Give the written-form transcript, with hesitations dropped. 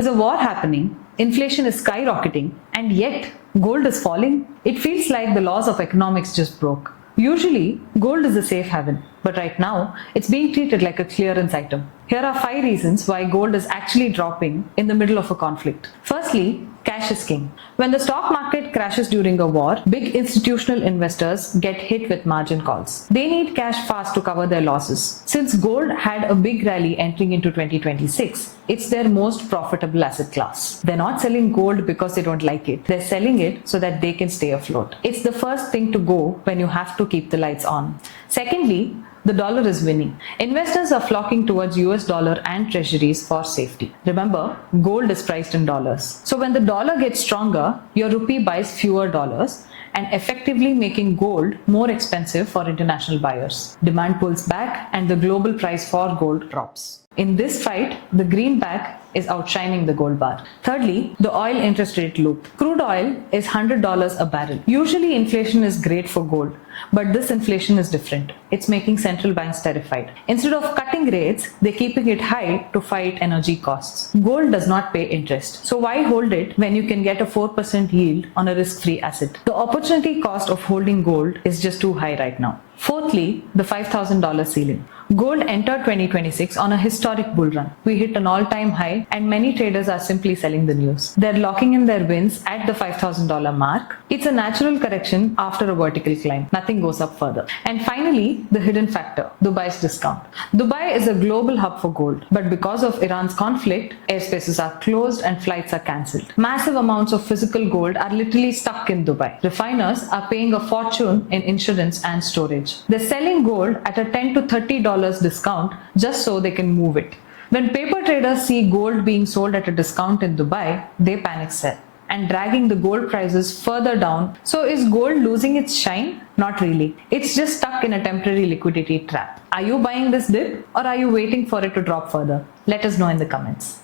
There's a war happening, inflation is skyrocketing, and yet gold is falling. It feels like the laws of economics just broke. Usually, gold is a safe haven, but right now, it's being treated like a clearance item. Here are 5 reasons why gold is actually dropping in the middle of a conflict. Firstly, cash is king. When the stock market crashes during a war, big institutional investors get hit with margin calls. They need cash fast to cover their losses. Since gold had a big rally entering into 2026, it's their most profitable asset class. They're not selling gold because they don't like it. They're selling it so that they can stay afloat. It's the first thing to go when you have to keep the lights on. Secondly, the dollar is winning. Investors are flocking towards US dollar and treasuries for safety. Remember, gold is priced in dollars. So when the dollar gets stronger, your rupee buys fewer dollars and effectively making gold more expensive for international buyers. Demand pulls back and the global price for gold drops. In this fight, the greenback is outshining the gold bar. Thirdly, the oil interest rate loop. Crude oil is $100 a barrel. Usually inflation is great for gold, but this inflation is different. It's making central banks terrified. Instead of cutting rates, they're keeping it high to fight energy costs. Gold does not pay interest. So why hold it when you can get a 4% yield on a risk-free asset? The opportunity cost of holding gold is just too high right now. Fourthly, the $5,000 ceiling. Gold entered 2026 on a historic bull run. We hit an all-time high and many traders are simply selling the news. They're locking in their wins at the $5,000 mark. It's a natural correction after a vertical climb. Nothing goes up further. And finally, the hidden factor, Dubai's discount. Dubai is a global hub for gold, but because of Iran's conflict, airspaces are closed and flights are cancelled. Massive amounts of physical gold are literally stuck in Dubai. Refiners are paying a fortune in insurance and storage. They're selling gold at a $10 to $30 discount just so they can move it. When paper traders see gold being sold at a discount in Dubai, they panic sell and dragging the gold prices further down. So is gold losing its shine? Not really. It's just stuck in a temporary liquidity trap. Are you buying this dip or are you waiting for it to drop further? Let us know in the comments.